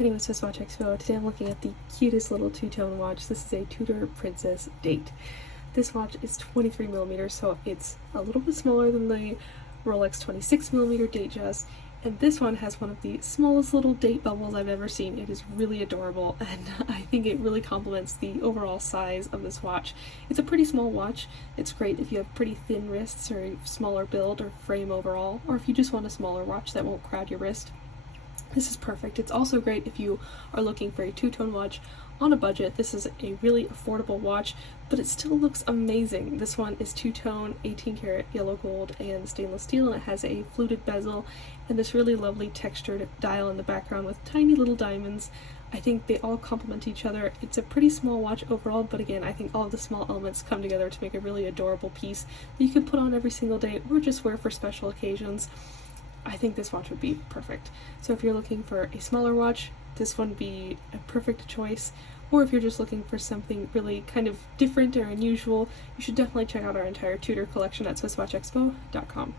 Anyway, SwissWatchExpo. Today I'm looking at the cutest little two-tone watch. This is a Tudor Princess Date. This watch is 23 millimeters, so it's a little bit smaller than the Rolex 26 millimeter Datejust. And this one has one of the smallest little date bubbles I've ever seen. It is really adorable, and I think it really complements the overall size of this watch. It's a pretty small watch. It's great if you have pretty thin wrists or a smaller build or frame overall, or if you just want a smaller watch that won't crowd your wrist. This is perfect. It's also great if you are looking for a two-tone watch on a budget. This is a really affordable watch, but it still looks amazing. This one is two-tone, 18 karat yellow gold and stainless steel, and it has a fluted bezel and this really lovely textured dial in the background with tiny little diamonds. I think they all complement each other. It's a pretty small watch overall, but again, I think all of the small elements come together to make a really adorable piece that you can put on every single day or just wear for special occasions. I think this watch would be perfect. So if you're looking for a smaller watch, this one would be a perfect choice. Or if you're just looking for something really kind of different or unusual, you should definitely check out our entire Tudor collection at SwissWatchExpo.com.